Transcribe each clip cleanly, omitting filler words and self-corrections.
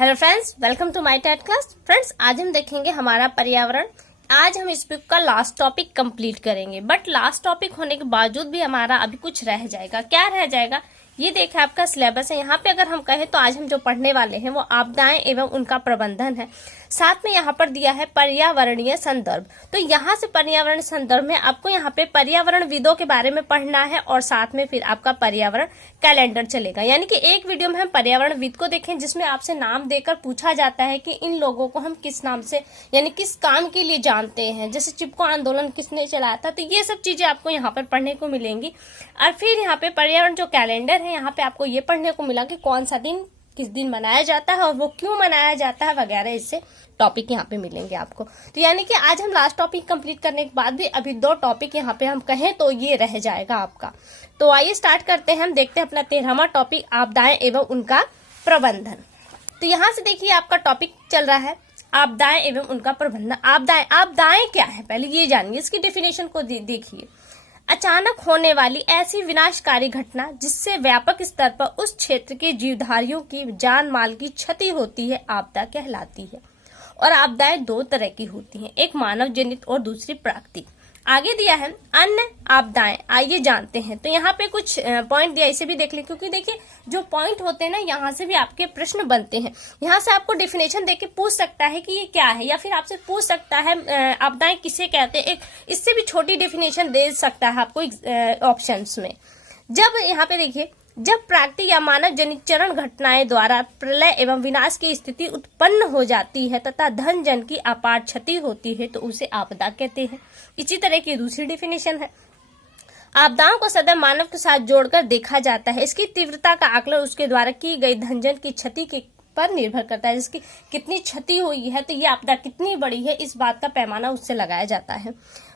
Hello friends, welcome to my TET class. Friends, आज हम देखेंगे हमारा पर्यावरण। आज हम इस बुक का लास्ट टॉपिक कंप्लीट करेंगे, बट लास्ट टॉपिक होने के बावजूद भी हमारा अभी कुछ रह जाएगा। क्या रह जाएगा? ये देखे आपका सिलेबस है। यहाँ पे अगर हम कहें तो आज हम जो पढ़ने वाले हैं वो आपदाएं एवं उनका प्रबंधन है। साथ में यहाँ पर दिया है पर्यावरणीय संदर्भ। तो यहाँ से पर्यावरण संदर्भ में आपको यहाँ पे पर्यावरण विदों के बारे में पढ़ना है और साथ में फिर आपका पर्यावरण कैलेंडर चलेगा। यानी कि एक वीडियो में हम पर्यावरण विद को देखें जिसमें आपसे नाम देकर पूछा जाता है कि इन लोगों को हम किस नाम से यानी किस काम के लिए जानते हैं, जैसे चिपको आंदोलन किसने चलाया था। तो ये सब चीजें आपको यहाँ पर पढ़ने को मिलेंगी। और फिर यहाँ पे पर्यावरण जो कैलेंडर है, यहाँ पे आपको ये पढ़ने को मिला कि कौन सा दिन किस दिन मनाया जाता है और वो क्यों मनाया जाता है वगैरह, इससे टॉपिक यहाँ पे मिलेंगे आपको। तो यानी कि आज हम लास्ट टॉपिक कंप्लीट करने के बाद भी अभी 2 टॉपिक यहाँ पे हम कहें तो ये रह जाएगा आपका। तो आइए स्टार्ट करते हैं। हम देखते हैं अपना 13वां टॉपिक, आपदाएं एवं उनका प्रबंधन। तो यहाँ से देखिए आपका टॉपिक चल रहा है आपदाएं एवं उनका प्रबंधन। आपदाएं क्या है पहले ये जानिए, इसकी डेफिनेशन को देखिए। अचानक होने वाली ऐसी विनाशकारी घटना जिससे व्यापक स्तर पर उस क्षेत्र के जीवधारियों की जान माल की क्षति होती है, आपदा कहलाती है। और आपदाएं 2 तरह की होती हैं, एक मानव जनित और दूसरी प्राकृतिक। आगे दिया है अन्य आपदाएं, आइए जानते हैं। तो यहाँ पे कुछ पॉइंट दिया, इसे भी देख लें, क्योंकि देखिए जो पॉइंट होते हैं ना, यहाँ से भी आपके प्रश्न बनते हैं। यहाँ से आपको डेफिनेशन देके पूछ सकता है कि ये क्या है, या फिर आपसे पूछ सकता है आपदाएं किसे कहते हैं। एक इससे भी छोटी डेफिनेशन दे सकता है आपको ऑप्शंस में। जब यहाँ पे देखिए, जब प्राकृतिक या मानव जनित चरण घटनाएं द्वारा प्रलय एवं विनाश की स्थिति उत्पन्न हो जाती है तथा धन जन की अपार क्षति होती है तो उसे आपदा कहते हैं। इसी तरह की दूसरी डेफिनेशन है, आपदाओं को सदैव मानव के साथ जोड़कर देखा जाता है। इसकी तीव्रता का आकलन उसके द्वारा की गई धनजन की क्षति के पर निर्भर करता है। जिसकी कितनी क्षति हुई है तो ये आपदा कितनी बड़ी है, इस बात का पैमाना उससे लगाया जाता है।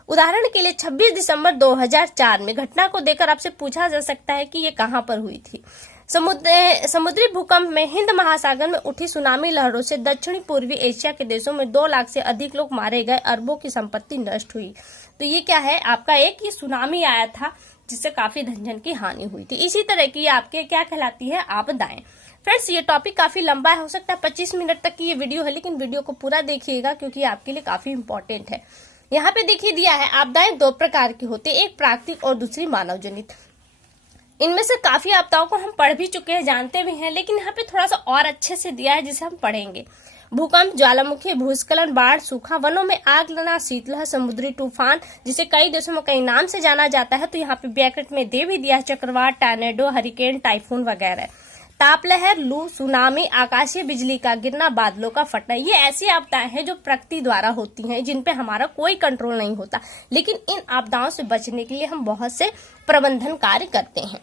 उदाहरण के लिए 26 दिसंबर 2004 में घटना को देखकर आपसे पूछा जा सकता है कि ये कहां पर हुई थी। समुद्री भूकंप में हिंद महासागर में उठी सुनामी लहरों से दक्षिणी पूर्वी एशिया के देशों में 2 लाख से अधिक लोग मारे गए, अरबों की संपत्ति नष्ट हुई। तो ये क्या है आपका, एक ये सुनामी आया था जिससे काफी धनजन की हानि हुई थी। इसी तरह की आपके क्या कहलाती है, आपदाएं। फ्रेंड्स, ये टॉपिक काफी लंबा है, हो सकता है 25 मिनट तक की ये वीडियो है, लेकिन वीडियो को पूरा देखिएगा क्योंकि आपके लिए काफी इंपॉर्टेंट है। यहाँ पे देखिए दिया है आपदाएं 2 प्रकार की होती है, एक प्राकृतिक और दूसरी मानव जनित। इनमें से काफी आपदाओं को हम पढ़ भी चुके हैं, जानते भी हैं, लेकिन यहाँ पे थोड़ा सा और अच्छे से दिया है जिसे हम पढ़ेंगे। भूकंप, ज्वालामुखी, भूस्खलन, बाढ़, सूखा, वनों में आग लगना, शीतलहर, समुद्री तूफान, जिसे कई देशों में कई नाम से जाना जाता है। तो यहाँ पे ब्रैकेट में दे भी दिया है चक्रवात, टॉर्नेडो, हरिकेन, टाइफून वगैरह। तापलहर, लू, सुनामी, आकाशीय बिजली का गिरना, बादलों का फटना, ये ऐसी आपदाएं हैं जो प्रकृति द्वारा होती हैं, जिन पे हमारा कोई कंट्रोल नहीं होता। लेकिन इन आपदाओं से बचने के लिए हम बहुत से प्रबंधन कार्य करते हैं।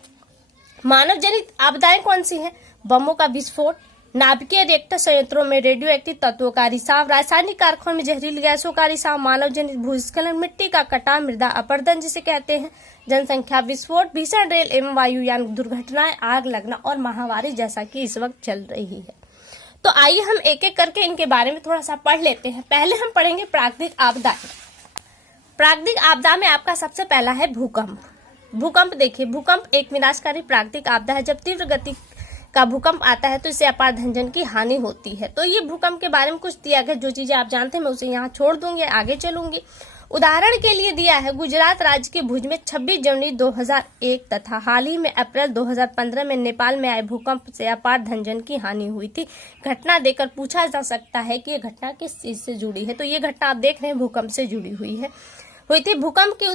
मानव जनित आपदाएं कौन सी हैं? बमों का विस्फोट, नाभिकीय रिएक्टर संयंत्रों में रेडियो एक्टिव तत्वों का रिसाव, रासायनिक कारखानों में जहरीली गैसों का रिसाव, मानव जनित भूस्खलन, मिट्टी का कटाव, मृदा अपरदन जिसे कहते हैं, जनसंख्या विस्फोट, भीषण रेल एवं वायुयान दुर्घटनाएं, आग लगना और महामारी जैसा कि इस वक्त चल रही है। तो आइए हम एक एक करके इनके बारे में थोड़ा सा पढ़ लेते हैं। पहले हम पढ़ेंगे प्राकृतिक आपदा। प्राकृतिक आपदा में आपका सबसे पहला है भूकंप। भूकंप देखिए, भूकंप एक विनाशकारी प्राकृतिक आपदा है। जब तीव्र गति का भूकंप आता है तो इससे अपार धनजन की हानि होती है। तो ये भूकंप के बारे में कुछ दिया गया, जो चीजें आप जानते हैं मैं उसे यहाँ छोड़ दूंगी, आगे चलूंगी। उदाहरण के लिए दिया है गुजरात राज्य के भुज में 26 जनवरी 2001 तथा हाल ही में अप्रैल 2015 में नेपाल में आए भूकंप से अपार धनजन की हानि हुई थी। घटना देकर पूछा जा सकता है कि ये घटना किस चीज से जुड़ी है। तो ये घटना आप देख रहे हैं भूकंप से जुड़ी हुई थी। भूकंप की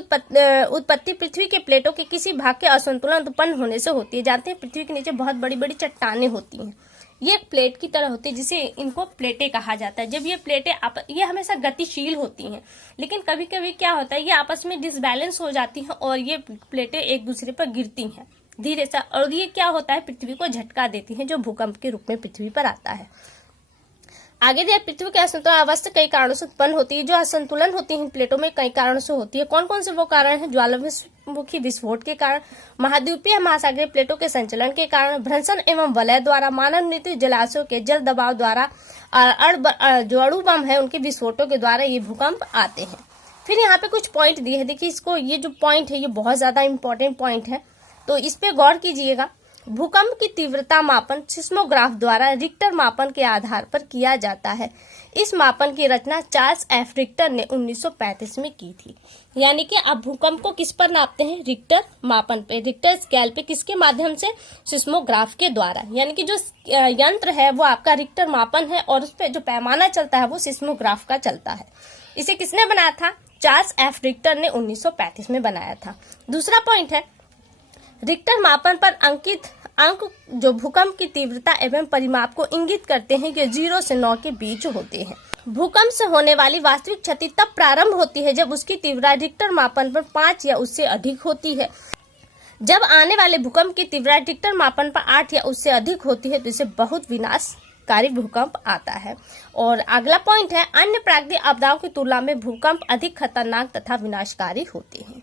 उत्पत्ति पृथ्वी के प्लेटों के किसी भाग के असंतुलन उत्पन्न होने से होती है। जानते हैं पृथ्वी के नीचे बहुत बड़ी बड़ी चट्टानें होती हैं, ये एक प्लेट की तरह होती है, जिसे इनको प्लेटें कहा जाता है। जब ये प्लेटें ये हमेशा गतिशील होती हैं, लेकिन कभी कभी क्या होता है ये आपस में डिसबैलेंस हो जाती हैं और ये प्लेटें एक दूसरे पर गिरती हैं धीरे से, और ये क्या होता है पृथ्वी को झटका देती हैं, जो भूकंप के रूप में पृथ्वी पर आता है। आगे दिया पृथ्वी के असंतुलन अवस्था कई कारणों से उत्पन्न होती है। जो असंतुलन होती है प्लेटों में कई कारणों से होती है। कौन कौन से वो कारण है? ज्वालामुखी विस्फोट के कारण, महाद्वीपीय महासागरीय प्लेटों के संचलन के कारण, भ्रंशन एवं वलय द्वारा, मानव निर्मित जलाशयों के जल दबाव द्वारा, जो अणु बम है उनके विस्फोटों के द्वारा ये भूकंप आते हैं। फिर यहाँ पे कुछ पॉइंट दिए हैं, देखिए इसको, ये जो पॉइंट है ये बहुत ज्यादा इंपॉर्टेंट पॉइंट है, तो इस पे गौर कीजिएगा। भूकंप की तीव्रता मापन सिस्मोग्राफ द्वारा रिक्टर मापन के आधार पर किया जाता है। इस मापन की रचना चार्ल्स एफ रिक्टर ने 1935 में की थी। यानी कि आप भूकंप को किस पर नापते हैं? रिक्टर मापन पे, रिक्टर स्केल पे। किसके माध्यम से? सिस्मोग्राफ के द्वारा। यानी कि जो यंत्र है वो आपका रिक्टर मापन है और उस पर जो पैमाना चलता है वो सिस्मोग्राफ का चलता है। इसे किसने बनाया था? चार्ल्स एफ रिक्टर ने 1935 में बनाया था। दूसरा पॉइंट है, रिक्टर मापन पर अंकित अंक जो भूकंप की तीव्रता एवं परिमाप को इंगित करते हैं कि 0 से 9 के बीच होते हैं। भूकंप से होने वाली वास्तविक क्षति तब प्रारंभ होती है जब उसकी तीव्रता रिक्टर मापन पर 5 या उससे अधिक होती है। जब आने वाले भूकंप की तीव्रता रिक्टर मापन पर 8 या उससे अधिक होती है तो इसे बहुत विनाशकारी भूकंप आता है। और अगला पॉइंट है, अन्य प्राकृतिक आपदाओं की तुलना में भूकंप अधिक खतरनाक तथा विनाशकारी होते हैं।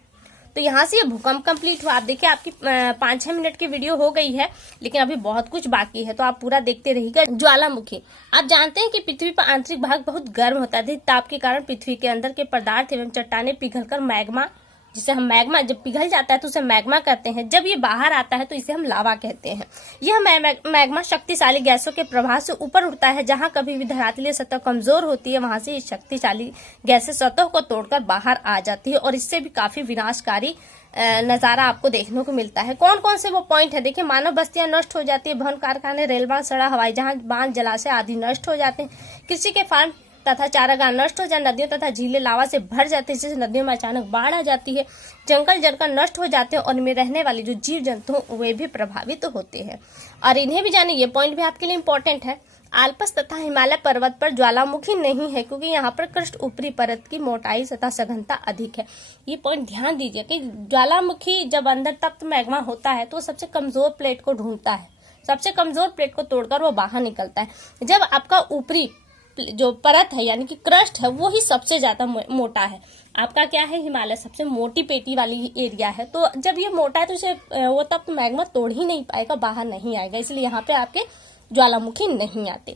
तो यहाँ से ये भूकंप कंप्लीट हुआ। आप देखिए आपकी 5-6 मिनट की वीडियो हो गई है, लेकिन अभी बहुत कुछ बाकी है, तो आप पूरा देखते रहिएगा। ज्वालामुखी, आप जानते हैं कि पृथ्वी पर आंतरिक भाग बहुत गर्म होता है। ताप के कारण पृथ्वी के अंदर के पदार्थ एवं चट्टानें पिघलकर मैग्मा, जिसे हम मैग्मा, जब पिघल जाता है तो उसे मैग्मा कहते हैं। जब ये बाहर आता है तो इसे हम लावा कहते हैं। यह मैग्मा शक्तिशाली गैसों के प्रभाव से ऊपर उठता है। जहां कभी भी धरातलीय सतह कमजोर होती है वहां से ये शक्तिशाली गैसें सतह को तोड़कर बाहर आ जाती है और इससे भी काफी विनाशकारी नजारा आपको देखने को मिलता है। कौन कौन से वो पॉइंट है? देखिए, मानव बस्तियां नष्ट हो जाती है, भवन कारखाने, रेल मार्ग, सड़क, हवाई जहाज, बांध, जलाशय आदि नष्ट हो जाते हैं। कृषि के फार्म तथा चारागाह नष्ट हो जाए, नदियों तथा झीलें लावा से भर जाती है, जिससे नदियों में अचानक बाढ़ आ जाती है। जंगल जलकर नष्ट हो जाते हैं और इनमें रहने वाले जो जीव जंतु वे भी प्रभावित होते हैं। और इन्हें भी जाने, ये पॉइंट भी आपके लिए इम्पोर्टेंट है। आल्प्स तथा हिमालय पर्वत पर ज्वालामुखी नहीं है क्योंकि यहाँ पर कृष्ण ऊपरी परत की मोटाई तथा सघनता अधिक है। ये पॉइंट ध्यान दीजिए कि ज्वालामुखी जब अंदर तप्त मैग्मा होता है तो सबसे कमजोर प्लेट को ढूंढता है, सबसे कमजोर प्लेट को तोड़कर वो बाहर निकलता है। जब आपका ऊपरी जो परत है यानी कि क्रस्ट है वो ही सबसे ज्यादा मोटा है। आपका क्या है? हिमालय सबसे मोटी पेटी वाली एरिया है। तो जब ये मोटा है तो इसे वो तब मैग्मा तोड़ ही नहीं पाएगा, बाहर नहीं आएगा, इसलिए यहाँ पे आपके ज्वालामुखी नहीं आते।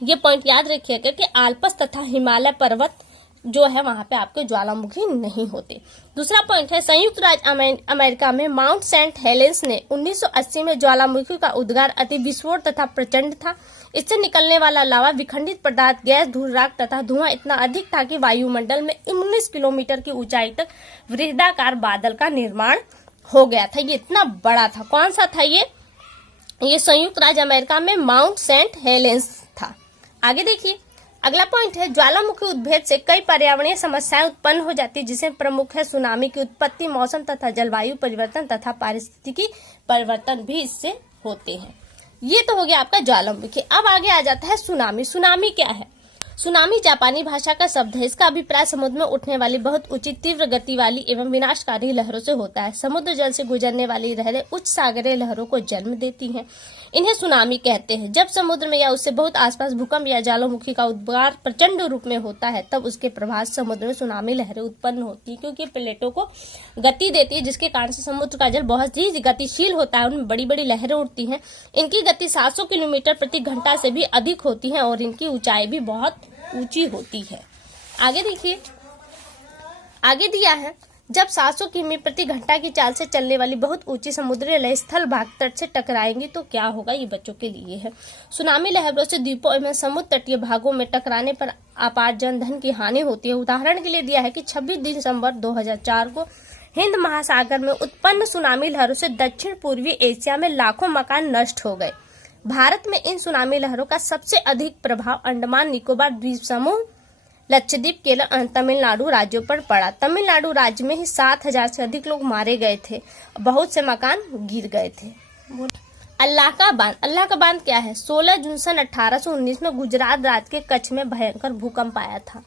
ये पॉइंट याद रखिएगा कि आल्प्स तथा हिमालय पर्वत जो है वहां पे आपके ज्वालामुखी नहीं होते। दूसरा पॉइंट है, संयुक्त राज्य अमेरिका में माउंट सेंट हेलेंस ने 1980 में ज्वालामुखी का उद्गार अति विस्फोट तथा प्रचंड था। इससे निकलने वाला लावा, विखंडित पदार्थ, गैस, धूल, राख तथा धुआं इतना अधिक था कि वायुमंडल में 19 किलोमीटर की ऊंचाई तक वृत्ताकार बादल का निर्माण हो गया था। ये इतना बड़ा था। कौन सा था ये संयुक्त राज्य अमेरिका में माउंट सेंट हेलेंस था। आगे देखिए, अगला पॉइंट है, ज्वालामुखी उद्भेद से कई पर्यावरणीय समस्याएं उत्पन्न हो जाती है, जिसमें प्रमुख है सुनामी की उत्पत्ति, मौसम तथा जलवायु परिवर्तन तथा पारिस्थितिकी परिवर्तन भी इससे होते हैं। ये तो हो गया आपका ज्वालामुखी। अब आगे आ जाता है सुनामी। सुनामी क्या है? सुनामी जापानी भाषा का शब्द है। इसका अभिप्राय समुद्र में उठने वाली बहुत ऊंची तीव्र गति वाली एवं विनाशकारी लहरों से होता है। समुद्र जल से गुजरने वाली लहरें उच्च सागरीय लहरों को जन्म देती हैं। इन्हें सुनामी कहते हैं। जब समुद्र में या उससे बहुत आसपास भूकंप या ज्वालामुखी का उद्गार प्रचंड रूप में होता है तब उसके प्रभाव से समुद्र में सुनामी लहरें उत्पन्न होती है, क्योंकि प्लेटों को गति देती है, जिसके कारण से समुद्र का जल बहुत ही गतिशील होता है, उनमें बड़ी बड़ी लहरें उठती हैं। इनकी गति 700 किलोमीटर प्रति घंटा से भी अधिक होती है और इनकी ऊंचाई भी बहुत ऊंची होती है। आगे देखिए, आगे दिया है, जब 700 किमी प्रति घंटा की चाल से चलने वाली बहुत ऊंची समुद्री लहर स्थल भाग तट से टकराएंगी तो क्या होगा? ये बच्चों के लिए है। सुनामी लहरों से द्वीपों एवं समुद्र तटीय भागों में टकराने पर अपार जनधन की हानि होती है। उदाहरण के लिए दिया है कि 26 दिसंबर 2004 को हिंद महासागर में उत्पन्न सुनामी लहरों से दक्षिण पूर्वी एशिया में लाखों मकान नष्ट हो गए। भारत में इन सुनामी लहरों का सबसे अधिक प्रभाव अंडमान निकोबार द्वीप समूह, लक्षद्वीप, केरल, तमिलनाडु राज्यों पर पड़ा। तमिलनाडु राज्य में ही 7000 से अधिक लोग मारे गए थे, बहुत से मकान गिर गए थे। अल्लाह का बांध। अल्लाह का बांध क्या है? 16 जून सन 1819 में गुजरात राज्य के कच्छ में भयंकर भूकंप आया था।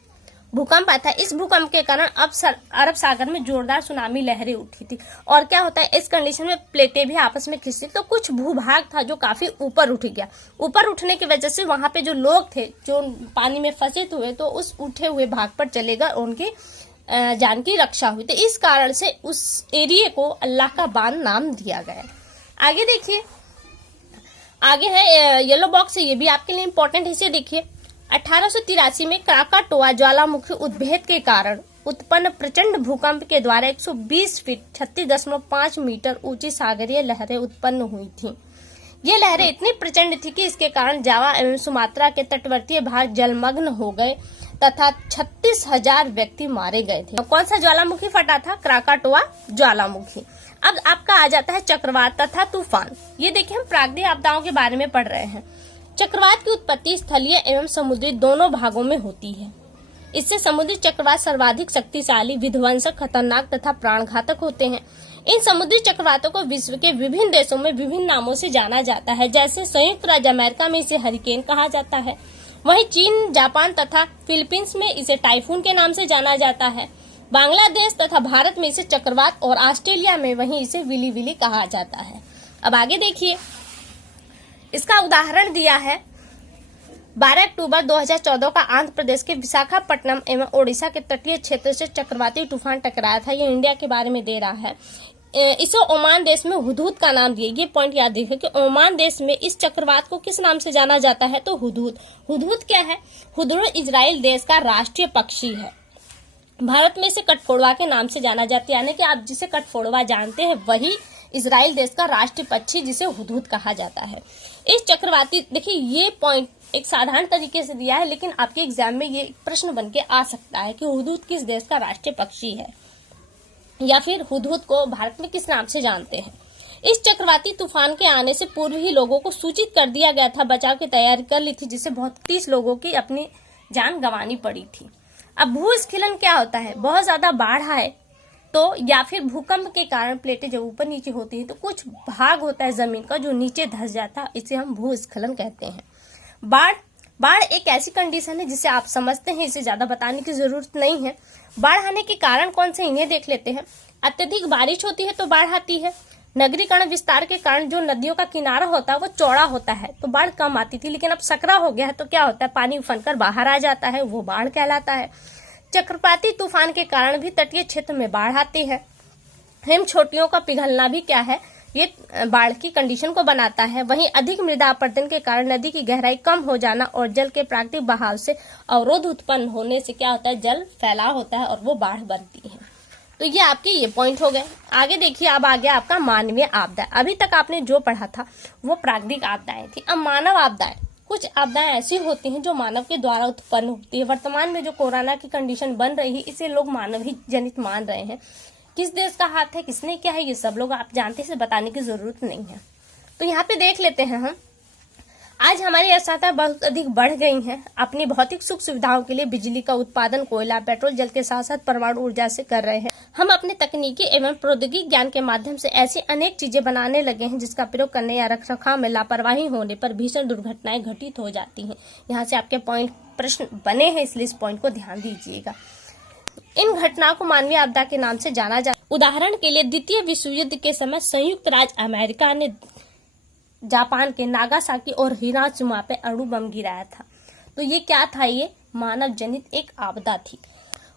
इस भूकंप के कारण अरब सागर में जोरदार सुनामी लहरें उठी थी। और क्या होता है, इस कंडीशन में प्लेटें भी आपस में खिंचती, तो कुछ भूभाग था जो काफी ऊपर उठ गया। ऊपर उठने की वजह से वहां पे जो लोग थे जो पानी में फंसे हुए, तो उस उठे हुए भाग पर चले गए, उनकी जान की रक्षा हुई। तो इस कारण से उस एरिया को अल्लाह का बांध नाम दिया गया। आगे देखिए, आगे है येलो बॉक्स है, ये भी आपके लिए इम्पोर्टेंट है। इसे देखिए, 1883 में क्राकाटोआ ज्वालामुखी उद्भेद के कारण उत्पन्न प्रचंड भूकंप के द्वारा 120 फीट 36.5 मीटर ऊंची सागरीय लहरें उत्पन्न हुई थीं। ये लहरें इतनी प्रचंड थी कि इसके कारण जावा एवं सुमात्रा के तटवर्तीय भाग जलमग्न हो गए तथा 36,000 व्यक्ति मारे गए थे। कौन सा ज्वालामुखी फटा था? क्राकाटोआ ज्वालामुखी। अब आपका आ जाता है चक्रवात तथा तूफान। ये देखिए, हम प्राकृतिक आपदाओं के बारे में पढ़ रहे हैं। चक्रवात की उत्पत्ति स्थलीय एवं समुद्री दोनों भागों में होती है। इससे समुद्री चक्रवात सर्वाधिक शक्तिशाली, विध्वंसक, खतरनाक तथा प्राणघातक होते हैं। इन समुद्री चक्रवातों को विश्व के विभिन्न देशों में विभिन्न नामों से जाना जाता है। जैसे संयुक्त राज्य अमेरिका में इसे हरिकेन कहा जाता है, वहीं चीन, जापान तथा फिलीपींस में इसे टाइफून के नाम से जाना जाता है। बांग्लादेश तथा भारत में इसे चक्रवात और ऑस्ट्रेलिया में वहीं इसे विली विली कहा जाता है। अब आगे देखिए, इसका उदाहरण दिया है 12 अक्टूबर 2014 का आंध्र प्रदेश के विशाखापट्टनम एवं ओडिशा के तटीय क्षेत्र से चक्रवाती तूफान टकराया था। ये इंडिया के बारे में दे रहा है। इसे ओमान देश में हुदहुद का नाम दिया। ये पॉइंट याद रखिए कि ओमान देश में इस चक्रवात को किस नाम से जाना जाता है? तो हुदहुद। हुदहुद क्या है? हुदहुद इजराइल देश का राष्ट्रीय पक्षी है। भारत में इसे कठफोड़वा के नाम से जाना जाता है, यानी कि आप जिसे कठफोड़वा जानते हैं वही इजराइल देश का राष्ट्रीय पक्षी जिसे हुदहुद कहा जाता है। इस चक्रवाती, देखिए ये पॉइंट एक साधारण तरीके से दिया है, लेकिन आपके एग्जाम में ये प्रश्न बन के आ सकता है कि हुदहुद किस देश का राष्ट्रीय पक्षी है, या फिर हुदहुद को भारत में किस नाम से जानते हैं। इस चक्रवाती तूफान के आने से पूर्व ही लोगों को सूचित कर दिया गया था, बचाव की तैयारी कर ली थी, जिससे 30 लोगों की अपनी जान गंवानी पड़ी थी। अब भूस्खलन क्या होता है? बहुत ज्यादा बाढ़ आए तो, या फिर भूकंप के कारण प्लेटें जब ऊपर नीचे होती है तो कुछ भाग होता है जमीन का जो नीचे धंस जाता है, इसे हम भूस्खलन कहते हैं। बाढ़ एक ऐसी कंडीशन है जिसे आप समझते हैं, इसे ज्यादा बताने की जरूरत नहीं है। बाढ़ आने के कारण कौन से, इन्हें देख लेते हैं। अत्यधिक बारिश होती है तो बाढ़ आती है। नगरीकरण विस्तार के कारण जो नदियों का किनारा होता है वो चौड़ा होता है तो बाढ़ कम आती थी, लेकिन अब सकरा हो गया है तो क्या होता है? पानी उफनकर बाहर आ जाता है, वो बाढ़ कहलाता है। चक्रवाती तूफान के कारण भी तटीय क्षेत्र में बाढ़ आती है। हिमछोटियों का पिघलना भी क्या है? ये बाढ़ की कंडीशन को बनाता है। वहीं अधिक मृदा अपरदन के कारण नदी की गहराई कम हो जाना और जल के प्राकृतिक बहाव से अवरोध उत्पन्न होने से क्या होता है? जल फैलाव होता है और वो बाढ़ बनती है। तो ये आपके ये पॉइंट हो गए। आगे देखिए, अब आ गया आपका मानवीय आपदा। अभी तक आपने जो पढ़ा था वो प्राकृतिक आपदाएं थी। अब मानव आपदाएं, कुछ आपदाएं ऐसी होती हैं जो मानव के द्वारा उत्पन्न होती है। वर्तमान में जो कोरोना की कंडीशन बन रही है इसे लोग मानव ही जनित मान रहे हैं। किस देश का हाथ है, किसने क्या है, ये सब लोग आप जानते हैं, इसे बताने की जरूरत नहीं है। तो यहाँ पे देख लेते हैं हम। आज हमारी आवश्यकता बहुत अधिक बढ़ गई है। अपनी भौतिक सुख सुविधाओं के लिए बिजली का उत्पादन कोयला, पेट्रोल, जल के साथ साथ परमाणु ऊर्जा से कर रहे हैं। हम अपने तकनीकी एवं प्रौद्योगिक ज्ञान के माध्यम से ऐसी अनेक चीजें बनाने लगे हैं जिसका प्रयोग करने या रखरखाव में लापरवाही होने पर भीषण दुर्घटनाएं घटित हो जाती हैं। यहाँ से आपके पॉइंट प्रश्न बने हैं, इसलिए इस पॉइंट को ध्यान दीजिएगा। इन घटनाओं को मानवीय आपदा के नाम से जाना जाता है। उदाहरण के लिए द्वितीय विश्व युद्ध के समय संयुक्त राज्य अमेरिका ने जापान के नागासाकी और हिरोशिमा पे अणु बम गिराया था। तो ये क्या था? ये मानव जनित एक आपदा थी।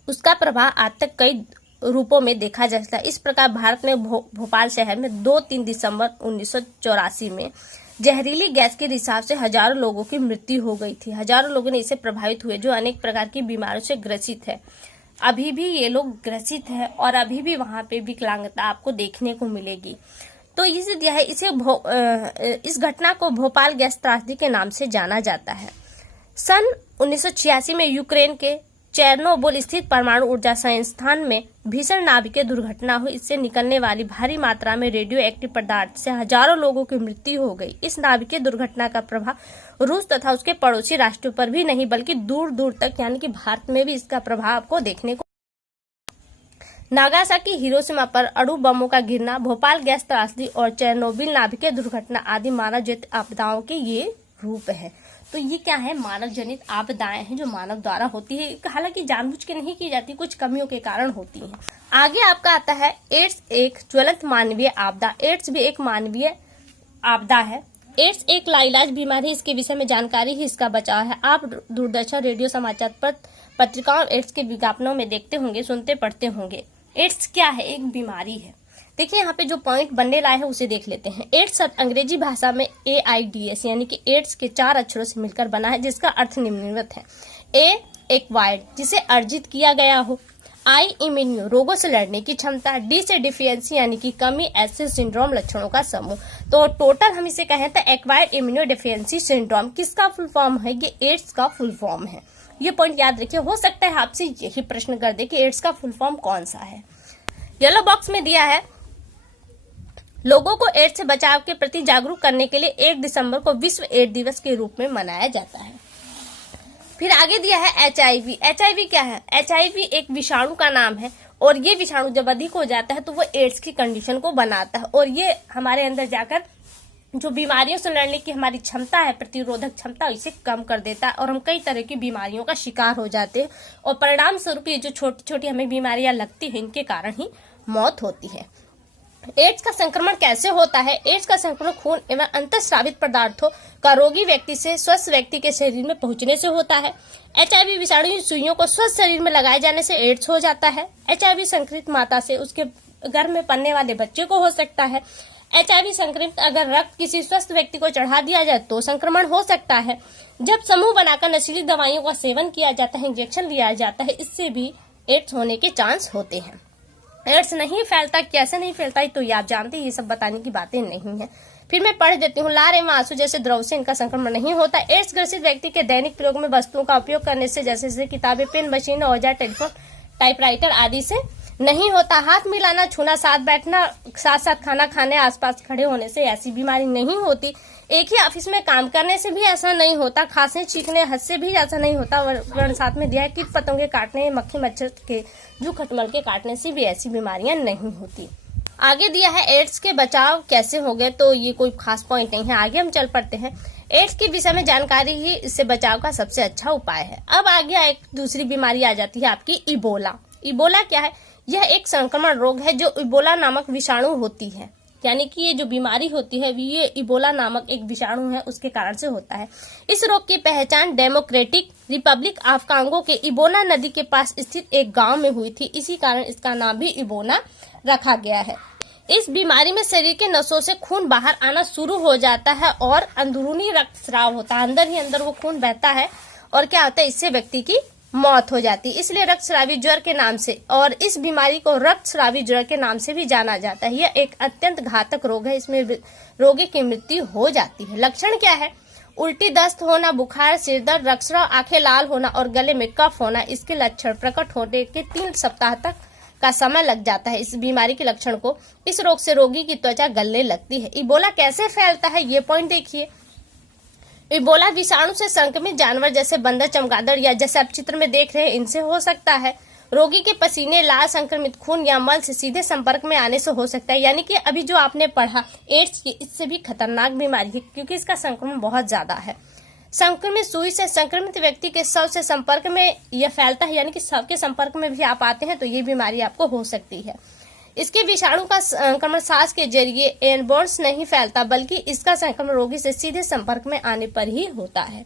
उसका प्रभाव आज तक कई रूपों में देखा जा सकता है। इस प्रकार भारत में भोपाल शहर में 2-3 दिसंबर 1984 में जहरीली गैस के रिसाव से हजारों लोगों की मृत्यु हो गई थी। हजारों लोगों ने इससे प्रभावित हुए जो अनेक प्रकार की बीमारियों से ग्रसित है। अभी भी ये लोग ग्रसित है और अभी भी वहां पे विकलांगता आपको देखने को मिलेगी। तो इसे दिया है, इस घटना को भोपाल गैस त्रासदी के नाम से जाना जाता है। सन 1986 में यूक्रेन के चेरनोबिल स्थित परमाणु ऊर्जा संस्थान में भीषण नाभिकीय दुर्घटना हुई। इससे निकलने वाली भारी मात्रा में रेडियो एक्टिव पदार्थ से हजारों लोगों की मृत्यु हो गई। इस नाभिकीय दुर्घटना का प्रभाव रूस तथा उसके पड़ोसी राष्ट्रों पर भी नहीं बल्कि दूर दूर तक, यानी कि भारत में भी इसका प्रभाव आपको देखने को। नागासाकी, हिरोशिमा पर अणु बमों का गिरना, भोपाल गैस त्रासदी और चेरनोबिल नाभिकीय दुर्घटना आदि मानव जनित आपदाओं के ये रूप है। तो ये क्या है? मानव जनित आपदाएं हैं जो मानव द्वारा होती है। हालांकि जानबूझ के नहीं की जाती, कुछ कमियों के कारण होती हैं। आगे आपका आता है एड्स, एक ज्वलंत मानवीय आपदा। एड्स भी एक मानवीय आपदा है। एड्स एक लाइलाज बीमारी, इसके विषय में जानकारी ही इसका बचाव है। आप दूरदर्शन, रेडियो, समाचार पत्रिकाओं एड्स के विज्ञापनों में देखते होंगे, सुनते पढ़ते होंगे। एड्स क्या है? एक बीमारी है। देखिए यहाँ पे जो पॉइंट बनने लाए हैं उसे देख लेते हैं। एड्स शब्द अंग्रेजी भाषा में AIDS यानी कि एड्स के 4 अक्षरों से मिलकर बना है, जिसका अर्थ निम्नलिखित है। ए, एक्वायर्ड, जिसे अर्जित किया गया हो। आई इम्यूनो रोगों से लड़ने की क्षमता, डी से डिफिशियंसी यानी कि कमी, एस से सिंड्रोम लक्षणों का समूह। तो टोटल हम इसे कहें तो एक्वायर्ड इम्यूनो डिफिशियंसी सिंड्रोम किसका फुल फॉर्म है? ये एड्स का फुल फॉर्म है। ये पॉइंट याद रखिए, हो सकता है आपसे यही प्रश्न कर दे कि एड्स का फुल फॉर्म कौन सा है। येलो बॉक्स में दिया है लोगों को एड्स से बचाव के प्रति जागरूक करने के लिए 1 दिसंबर को विश्व एड्स दिवस के रूप में मनाया जाता है। फिर आगे दिया है HIV। HIV क्या है? HIV एक विषाणु का नाम है और ये विषाणु जब अधिक हो जाता है तो वो एड्स की कंडीशन को बनाता है और ये हमारे अंदर जाकर जो बीमारियों से लड़ने की हमारी क्षमता है, प्रतिरोधक क्षमता, इसे कम कर देता है और हम कई तरह की बीमारियों का शिकार हो जाते हैं और परिणाम स्वरूप ये जो छोटी छोटी हमें बीमारियां लगती हैं इनके कारण ही मौत होती है। एड्स का संक्रमण कैसे होता है? एड्स का संक्रमण खून एवं अंतःस्रावित पदार्थों का रोगी व्यक्ति से स्वस्थ व्यक्ति के शरीर में पहुंचने से होता है। HIV विषाणु सुइयों को स्वस्थ शरीर में लगाए जाने से एड्स हो जाता है। HIV संक्रमित माता से उसके गर्भ में पलने वाले बच्चे को हो सकता है। HIV संक्रमित अगर रक्त किसी स्वस्थ व्यक्ति को चढ़ा दिया जाए तो संक्रमण हो सकता है। जब समूह बनाकर नशीली दवाइयों का सेवन किया जाता है, इंजेक्शन लिया जाता है, इससे भी एड्स होने के चांस होते हैं। एड्स नहीं फैलता, कैसे नहीं फैलता तो ये आप जानते हैं, ये सब बताने की बातें नहीं है। फिर मैं पढ़ देती हूँ। लार एवं आंसू जैसे द्रव से इनका संक्रमण नहीं होता। एड्स ग्रसित व्यक्ति के दैनिक प्रयोग में वस्तुओं का उपयोग करने से, जैसे किताबें, पेन, मशीन, औजार, टेलीफोन, टाइपराइटर आदि से नहीं होता। हाथ मिलाना, छूना, साथ बैठना, साथ साथ खाना खाने, आसपास खड़े होने से ऐसी बीमारी नहीं होती। एक ही ऑफिस में काम करने से भी ऐसा नहीं होता। खांसने, छींकने, हंस से भी ऐसा नहीं होता। वर्ण साथ में दिया है कीट पतंगे काटने, मक्खी मच्छर के, जू खटमल के काटने से भी ऐसी बीमारियां नहीं होती। आगे दिया है एड्स के बचाव कैसे हो गए, तो ये कोई खास पॉइंट नहीं है। आगे हम चल पड़ते हैं। एड्स के विषय में जानकारी ही इससे बचाव का सबसे अच्छा उपाय है। अब आगे एक दूसरी बीमारी आ जाती है आपकी इबोला। इबोला क्या है? यह एक संक्रमण रोग है जो इबोला नामक विषाणु होती है, यानी कि ये जो बीमारी होती है ये इबोला नामक एक विषाणु है उसके कारण से होता है। इस रोग की पहचान डेमोक्रेटिक रिपब्लिक ऑफ कांगो के इबोना नदी के पास स्थित एक गांव में हुई थी। इसी कारण इसका नाम भी इबोला रखा गया है। इस बीमारी में शरीर के नसों से खून बाहर आना शुरू हो जाता है और अंदरूनी रक्तस्राव होता है। अंदर ही अंदर वो खून बहता है और क्या होता है, इससे व्यक्ति की मौत हो जाती है। इसलिए रक्तस्रावी ज्वर के नाम से और इस बीमारी को रक्तस्रावी ज्वर के नाम से भी जाना जाता है। यह एक अत्यंत घातक रोग है। इसमें रोगी की मृत्यु हो जाती है। लक्षण क्या है? उल्टी, दस्त होना, बुखार, सिरदर्द, रक्तस्राव, आंखें लाल होना और गले में कफ होना। इसके लक्षण प्रकट होने के 3 सप्ताह तक का समय लग जाता है। इस बीमारी के लक्षण को, इस रोग से रोगी की त्वचा गलने लगती है। इबोला कैसे फैलता है ये पॉइंट देखिए। इबोला विषाणु से संक्रमित जानवर जैसे बंदर, चमगादड़ या जैसे आप चित्र में देख रहे हैं इनसे हो सकता है। रोगी के पसीने, लाल, संक्रमित खून या मल से सीधे संपर्क में आने से हो सकता है। यानी कि अभी जो आपने पढ़ा एड्स की, इससे भी खतरनाक बीमारी है क्योंकि इसका संक्रमण बहुत ज्यादा है। संक्रमित सुई से संक्रमित व्यक्ति के शव से संपर्क में यह फैलता है, यानी कि शव के संपर्क में भी आप आते हैं तो ये बीमारी आपको हो सकती है। इसके विषाणु का संक्रमण सांस के जरिए एयरबोर्न नहीं फैलता, बल्कि इसका संक्रमण रोगी से सीधे संपर्क में आने पर ही होता है।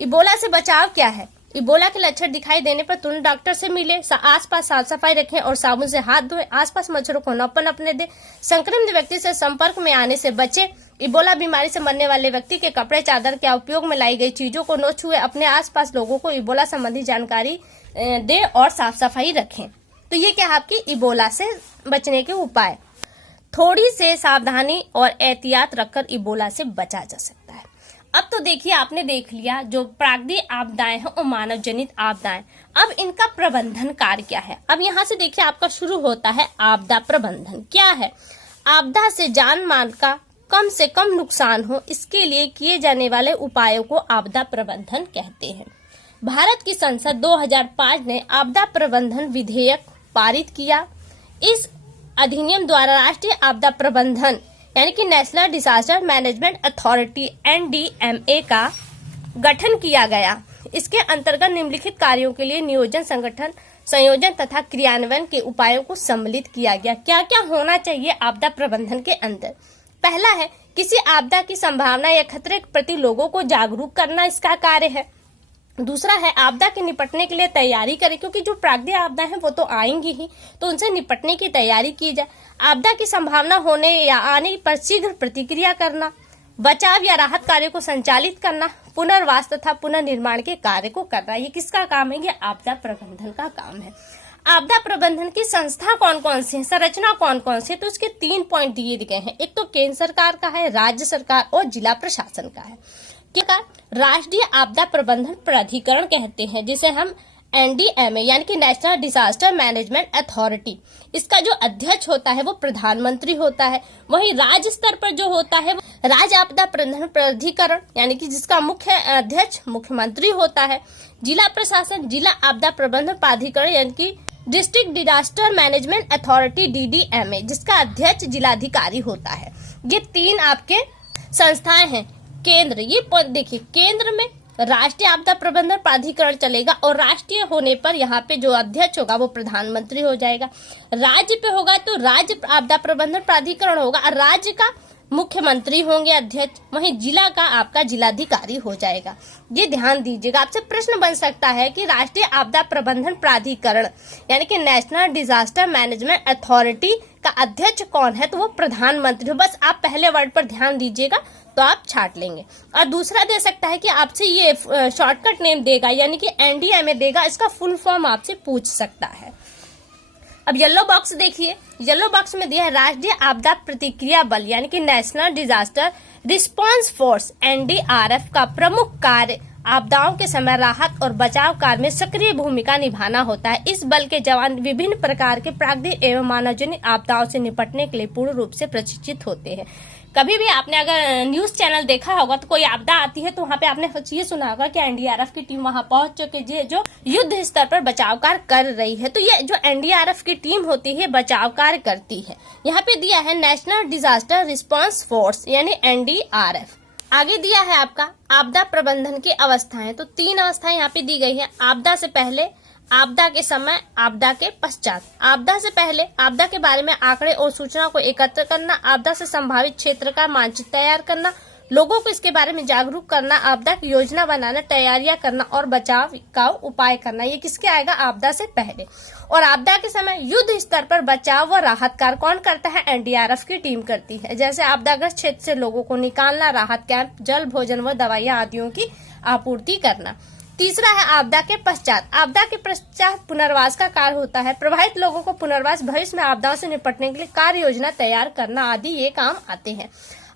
इबोला से बचाव क्या है? इबोला के लक्षण दिखाई देने पर तुरंत डॉक्टर से मिले, आसपास साफ सफाई रखें और साबुन से हाथ धोएं, आसपास मच्छरों को न पनपने दें, संक्रमित व्यक्ति से संपर्क में आने से बचें। इबोला बीमारी से मरने वाले व्यक्ति के कपड़े, चादर या उपयोग में लाई गई चीजों को न छुएं। अपने आसपास लोगों को इबोला संबंधी जानकारी दें और साफ सफाई रखें। तो ये क्या आपकी इबोला से बचने के उपाय। थोड़ी से सावधानी और एहतियात रखकर इबोला से बचा जा सकता है। अब तो देखिए, आपने देख लिया जो प्राकृतिक आपदाएं हैं और मानव जनित आपदाएं। अब इनका प्रबंधन कार्य क्या है? अब यहाँ से देखिए आपका शुरू होता है आपदा प्रबंधन। क्या है? आपदा से जान माल का कम से कम नुकसान हो, इसके लिए किए जाने वाले उपायों को आपदा प्रबंधन कहते हैं। भारत की संसद 2005 ने आपदा प्रबंधन विधेयक पारित किया। इस अधिनियम द्वारा राष्ट्रीय आपदा प्रबंधन यानी कि national disaster management authority NDMA का गठन किया गया। इसके अंतर्गत निम्नलिखित कार्यों के लिए नियोजन, संगठन, संयोजन तथा क्रियान्वयन के उपायों को सम्मिलित किया गया। क्या क्या होना चाहिए आपदा प्रबंधन के अंदर? पहला है किसी आपदा की संभावना या खतरे के प्रति लोगों को जागरूक करना, इसका कार्य है। दूसरा है आपदा के निपटने के लिए तैयारी करें, क्योंकि जो प्राकृतिक आपदा है वो तो आएंगी ही, तो उनसे निपटने की तैयारी की जाए। आपदा की संभावना होने या आने पर शीघ्र प्रतिक्रिया करना, बचाव या राहत कार्य को संचालित करना, पुनर्वास तथा पुनर्निर्माण के कार्य को करना। ये किसका काम है? ये आपदा प्रबंधन का काम है। आपदा प्रबंधन की संस्था कौन कौन सी है, संरचना कौन कौन सी है, तो उसके 3 पॉइंट दिए गए हैं। एक तो केंद्र सरकार का है, राज्य सरकार और जिला प्रशासन का है। क्या राष्ट्रीय आपदा प्रबंधन प्राधिकरण कहते हैं, जिसे हम NDMA यानी कि नेशनल डिजास्टर मैनेजमेंट अथॉरिटी, इसका जो अध्यक्ष होता है वो प्रधानमंत्री होता है। वहीं राज्य स्तर पर जो होता है वो राज्य आपदा प्रबंधन प्राधिकरण यानी कि जिसका मुख्य अध्यक्ष मुख्यमंत्री होता है। जिला प्रशासन जिला आपदा प्रबंधन प्राधिकरण यानी कि district disaster management authority DDMA, जिसका अध्यक्ष जिलाधिकारी होता है। ये 3 आपके संस्थाएं हैं। केंद्र, ये देखिए केंद्र में राष्ट्रीय आपदा प्रबंधन प्राधिकरण चलेगा और राष्ट्रीय होने पर यहाँ पे जो अध्यक्ष होगा वो प्रधानमंत्री हो जाएगा। राज्य पे होगा तो राज्य आपदा प्रबंधन प्राधिकरण होगा और राज्य का मुख्यमंत्री होंगे अध्यक्ष। वहीं जिला का आपका जिलाधिकारी हो जाएगा। ये ध्यान दीजिएगा, आपसे प्रश्न बन सकता है कि राष्ट्रीय आपदा प्रबंधन प्राधिकरण यानी कि नेशनल डिजास्टर मैनेजमेंट अथॉरिटी का अध्यक्ष कौन है, तो वो प्रधानमंत्री हो। बस आप पहले वर्ड पर ध्यान दीजिएगा तो आप छाट लेंगे। और दूसरा दे सकता है कि आपसे ये शॉर्टकट नेम देगा यानी कि NDMA देगा, इसका फुल फॉर्म आपसे पूछ सकता है। अब येलो बॉक्स देखिए, येलो बॉक्स में दिया है राष्ट्रीय आपदा प्रतिक्रिया बल यानी कि national disaster response force NDRF का प्रमुख कार्य आपदाओं के समय राहत और बचाव कार्य में सक्रिय भूमिका निभाना होता है। इस बल के जवान विभिन्न प्रकार के प्राकृतिक एवं मानवजनित आपदाओं से निपटने के लिए पूर्ण रूप से प्रशिक्षित होते हैं। कभी भी आपने अगर न्यूज चैनल देखा होगा तो कोई आपदा आती है तो वहाँ पे आपने ये सुना होगा कि NDRF की टीम वहाँ पहुंच चुके जो युद्ध स्तर पर बचाव कार्य कर रही है। तो ये जो NDRF की टीम होती है बचाव कार्य करती है। यहाँ पे दिया है नेशनल डिजास्टर रिस्पांस फोर्स यानी NDRF। आगे दिया है आपका आपदा प्रबंधन की अवस्थाएं, तो 3 अवस्थाएं यहाँ पे दी गई है। आपदा से पहले, आपदा के समय, आपदा के पश्चात। आपदा से पहले आपदा के बारे में आंकड़े और सूचना को एकत्र करना, आपदा से संभावित क्षेत्र का मानचित्र तैयार करना, लोगों को इसके बारे में जागरूक करना, आपदा की योजना बनाना, तैयारियां करना और बचाव का उपाय करना। ये किसके आएगा, आपदा से पहले। और आपदा के समय युद्ध स्तर पर बचाव व राहत कार्य कौन करता है, NDRF की टीम करती है। जैसे आपदाग्रस्त क्षेत्र से लोगों को निकालना, राहत कैंप, जल, भोजन व दवाइयां आदियों की आपूर्ति करना। तीसरा है आपदा के पश्चात। आपदा के पश्चात पुनर्वास का कार्य होता है। प्रभावित लोगों को पुनर्वास, भविष्य में आपदाओं से निपटने के लिए कार्य योजना तैयार करना आदि ये काम आते हैं।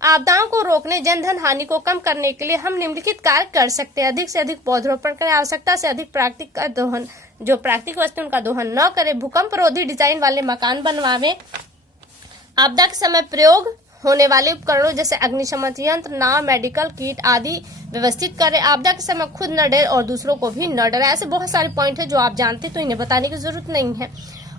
आपदाओं को रोकने, जनधन हानि को कम करने के लिए हम निम्नलिखित कार्य कर सकते हैं। अधिक से अधिक पौधरोपण करें, आवश्यकता से अधिक प्राकृतिक वस्तु उनका दोहन न करें, भूकंप रोधी डिजाइन वाले मकान बनवावें, आपदा के समय प्रयोग होने वाले उपकरणों जैसे अग्निशमन यंत्र, नाव, मेडिकल किट आदि व्यवस्थित करें, आपदा के समय खुद न डरे और दूसरों को भी न डरे। ऐसे बहुत सारे पॉइंट है जो आप जानते तो इन्हें बताने की जरूरत नहीं है।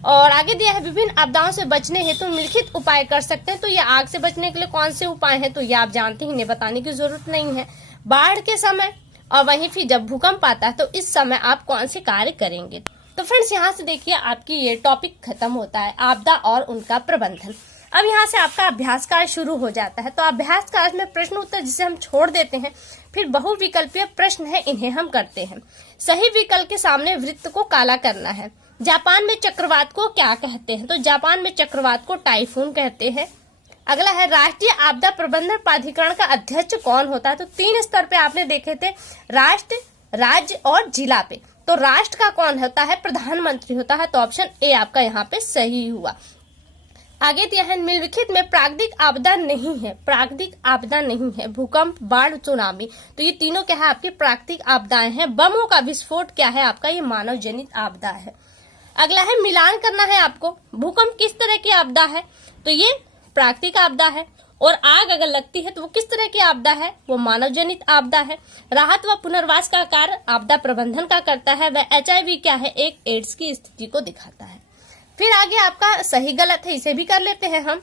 और आगे दिया है विभिन्न आपदाओं से बचने हेतु निम्नलिखित उपाय कर सकते हैं। तो ये आग से बचने के लिए कौन से उपाय हैं, तो ये आप जानते हैं, इन्हें बताने की जरूरत नहीं है। बाढ़ के समय और वहीं फिर जब भूकंप आता है तो इस समय आप कौन से कार्य करेंगे। तो फ्रेंड्स यहाँ से देखिए आपकी ये टॉपिक खत्म होता है, आपदा और उनका प्रबंधन। अब यहाँ से आपका अभ्यास कार्य शुरू हो जाता है। तो अभ्यास कार्य में प्रश्न उत्तर जिसे हम छोड़ देते हैं, फिर बहुविकल्पीय प्रश्न है, इन्हें हम करते हैं। सही विकल्प के सामने वृत्त को काला करना है। जापान में चक्रवात को क्या कहते हैं, तो जापान में चक्रवात को टाइफून कहते हैं। अगला है राष्ट्रीय आपदा प्रबंधन प्राधिकरण का अध्यक्ष कौन होता है, तो 3 स्तर पे आपने देखे थे, राष्ट्र, राज्य और जिला पे। तो राष्ट्र का कौन होता है, प्रधानमंत्री होता है। तो ऑप्शन ए आपका यहाँ पे सही हुआ। आगे दिया है निम्नलिखित में प्राकृतिक आपदा नहीं है, प्राकृतिक आपदा नहीं है, भूकंप, बाढ़, सुनामी। तो ये तीनों क्या है, आपकी प्राकृतिक आपदाएं हैं। बमों का विस्फोट क्या है आपका, ये मानव जनित आपदा है। अगला है मिलान करना है आपको, भूकंप किस तरह की आपदा है, तो ये प्राकृतिक आपदा है। और आग अगर लगती है तो वो किस तरह की आपदा है, वो मानव जनित आपदा है। राहत व पुनर्वास का कार्य आपदा प्रबंधन का करता है। वह HIV क्या है, एक एड्स की स्थिति को दिखाता है। फिर आगे आपका सही गलत है, इसे भी कर लेते हैं हम।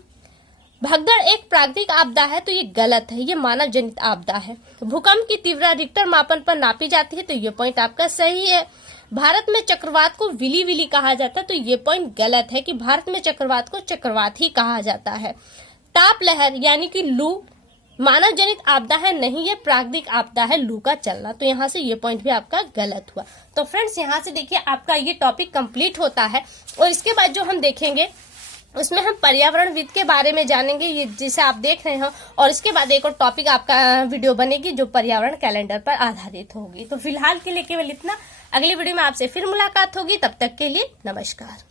भगदड़ एक प्राकृतिक आपदा है, तो ये गलत है, ये मानव जनित आपदा है। भूकंप की तीव्रता रिक्टर मापन पर नापी जाती है, तो ये पॉइंट आपका सही है। भारत में चक्रवात को विली विली कहा जाता है, तो ये पॉइंट गलत है कि भारत में चक्रवात को चक्रवात ही कहा जाता है। ताप लहर यानी कि लू मानव जनित आपदा है, नहीं, ये प्राकृतिक आपदा है, लू का चलना। तो यहाँ से ये पॉइंट भी आपका गलत हुआ। तो फ्रेंड्स यहाँ से देखिए आपका ये टॉपिक कंप्लीट होता है। और इसके बाद जो हम देखेंगे उसमें हम पर्यावरणविद के बारे में जानेंगे, ये जिसे आप देख रहे हो। और इसके बाद एक और टॉपिक आपका वीडियो बनेगी जो पर्यावरण कैलेंडर पर आधारित होगी। तो फिलहाल के लिए केवल इतना। अगली वीडियो में आपसे फिर मुलाकात होगी, तब तक के लिए नमस्कार।